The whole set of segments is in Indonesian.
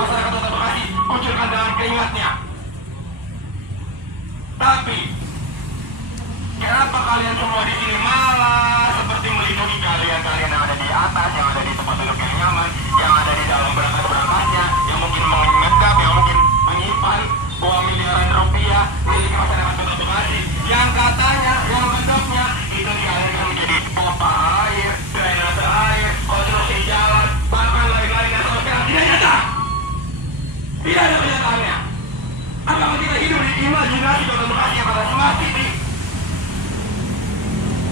masyarakat Kota Bekasi kucurkan dengan keringatnya. Tapi kenapa kalian semua di sini malah seperti melindungi kalian yang ada di atas, yang ada di tempat duduk yang nyaman, yang ada di dalam berangkas-berangkasnya, yang mungkin mengedap, yang mungkin menyimpan uang miliaran rupiah milik masyarakat Kota Bekasi, yang katanya, yang bentuknya itu dialirkan menjadi pompa air, drainase air, konstruksi jalan, bahkan lain-lain yang sama sekali tidak nyata. Tidak ada kenyataannya. Apakah kita hidup di imajinasi Kota Bekasi yang pada smart city?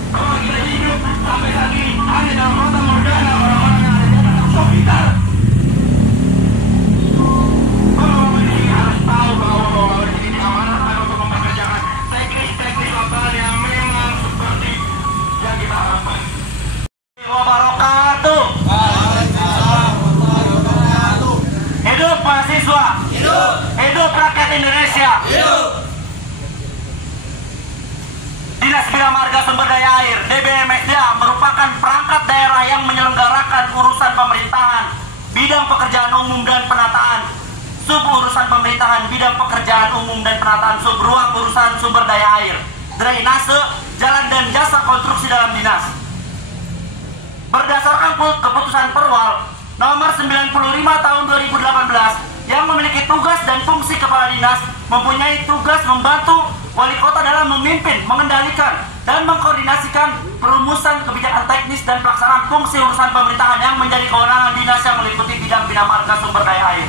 Apakah kita hidup sampai saat ini hanya dalam kota moderna orang-orang yang ada di atas sekitar? Bapak-bapak di sini harus tahu bahwa bapak-bapak di sini diamanatkan untuk mempekerjakan teknis-teknis lapangan yang memang seperti yang kita harapkan. Wabarakatuh. Hidup mahasiswa. Hidup. Hidup rakyat Indonesia. Hidup. Dinas Bina Marga Sumber Daya Air (DBMSDA) merupakan perangkat daerah yang menyelenggarakan urusan pemerintahan, bidang pekerjaan umum dan penataan, sub urusan pemerintahan, bidang pekerjaan umum dan penataan, sub ruang urusan sumber daya air, drainase, jalan dan jasa konstruksi dalam dinas. Berdasarkan keputusan Perwal nomor 95 tahun 2018 yang memiliki tugas dan fungsi kepala dinas, mempunyai tugas membantu wali kota dalam memimpin, mengendalikan, dan mengkoordinasikan perumusan kebijakan teknis dan pelaksanaan fungsi urusan pemerintahan yang menjadi kewenangan dinas yang meliputi bidang bina marga sumber daya air,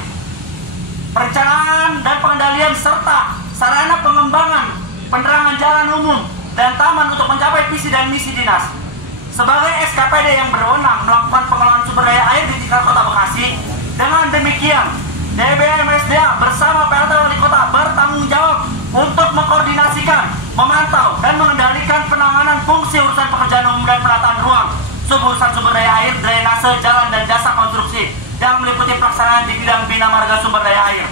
perencanaan dan pengendalian serta sarana pengembangan penerangan jalan umum dan taman untuk mencapai visi dan misi dinas. Sebagai SKPD yang berwenang melakukan pengelolaan sumber daya air di tingkat Kota Bekasi, dengan demikian DBMSDA bersama PLT Wali Kota bertanggung jawab untuk mengkoordinasikan, memantau, dan mengendalikan penanganan fungsi urusan pekerjaan umum dan penataan ruang, suburusan sumber daya air, drainase, jalan, dan jasa konstruksi yang meliputi pelaksanaan di bidang bina marga sumber daya air.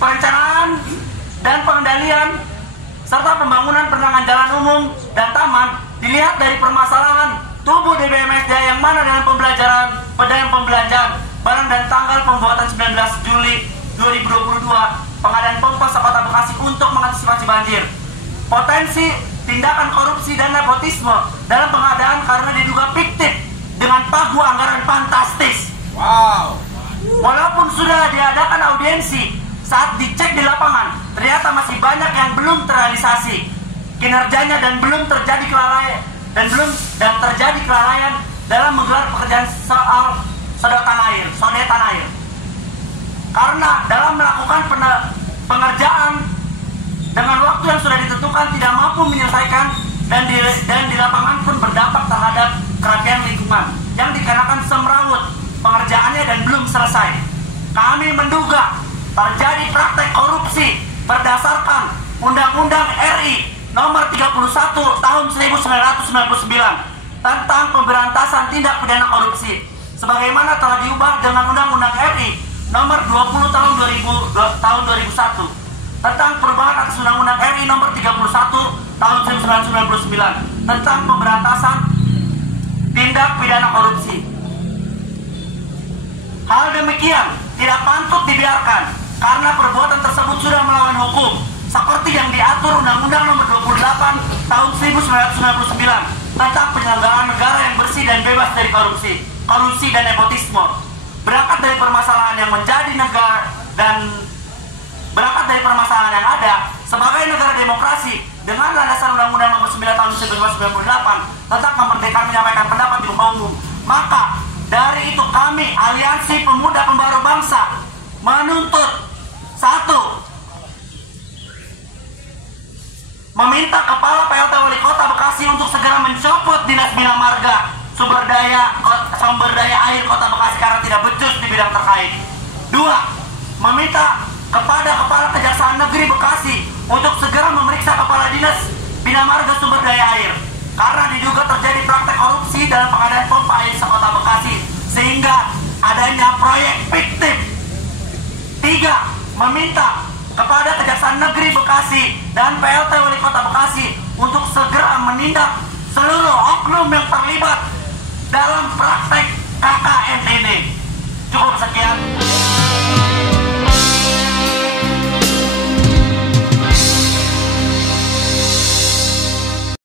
Perencanaan dan pengendalian serta pembangunan penerangan jalan umum dan taman dilihat dari permasalahan tubuh DBMSDA yang mana dengan pembelanjaan barang dan tanggal pembuatan 19 Juli 2022 pengadaan pompa Kota Bekasi untuk mengantisipasi banjir, potensi tindakan korupsi dan nepotisme dalam pengadaan karena diduga fiktif dengan pagu anggaran fantastis. Wow. Walaupun sudah diadakan audiensi, saat dicek di lapangan ternyata masih banyak yang belum terrealisasi kinerjanya dan belum terjadi kelalaian dalam menggelar pekerjaan soal sedotan air, sodetan air. Karena dalam melakukan pengerjaan dengan waktu yang sudah ditentukan tidak mampu menyelesaikan dan di lapangan pun berdampak terhadap kerapian lingkungan yang dikarenakan semrawut pengerjaannya dan belum selesai. Kami menduga terjadi praktek korupsi berdasarkan Undang-Undang RI nomor 31 tahun 1999 tentang pemberantasan tindak pidana korupsi sebagaimana telah diubah dengan Undang-Undang RI nomor 20 tahun 2001 tentang perubahan atas Undang-Undang RI nomor 31 tahun 1999 tentang pemberantasan tindak pidana korupsi. Hal demikian tidak patut dibiarkan karena perbuatan tersebut sudah melawan hukum seperti yang diatur Undang-Undang nomor 28 tahun 1999 tentang penyelenggaraan negara yang bersih dan bebas dari korupsi dan nepotisme. Berangkat dari permasalahan yang menjadi negara dan berangkat dari permasalahan yang ada sebagai negara demokrasi dengan landasan Undang-Undang nomor 9 tahun 1998 tentang kemerdekaan menyampaikan pendapat di muka umum, maka dari itu kami Aliansi Pemuda Pembaru Bangsa menuntut: 1. Meminta Kepala PLT Wali Kota Bekasi untuk segera mencopot Dinas Bina Marga Sumber Daya Air Kota Bekasi karena tidak becus di bidang terkait. 2. Meminta kepada Kepala Kejaksaan Negeri Bekasi untuk segera memeriksa Kepala Dinas Bina Marga Sumber Daya Air karena diduga terjadi praktek korupsi dalam pengadaan pompa air sekota Bekasi sehingga adanya proyek fiktif. 3. Meminta kepada Kejaksaan Negeri Bekasi dan PLT Wali Kota Bekasi untuk segera menindak seluruh oknum yang terlibat dalam praktek KKN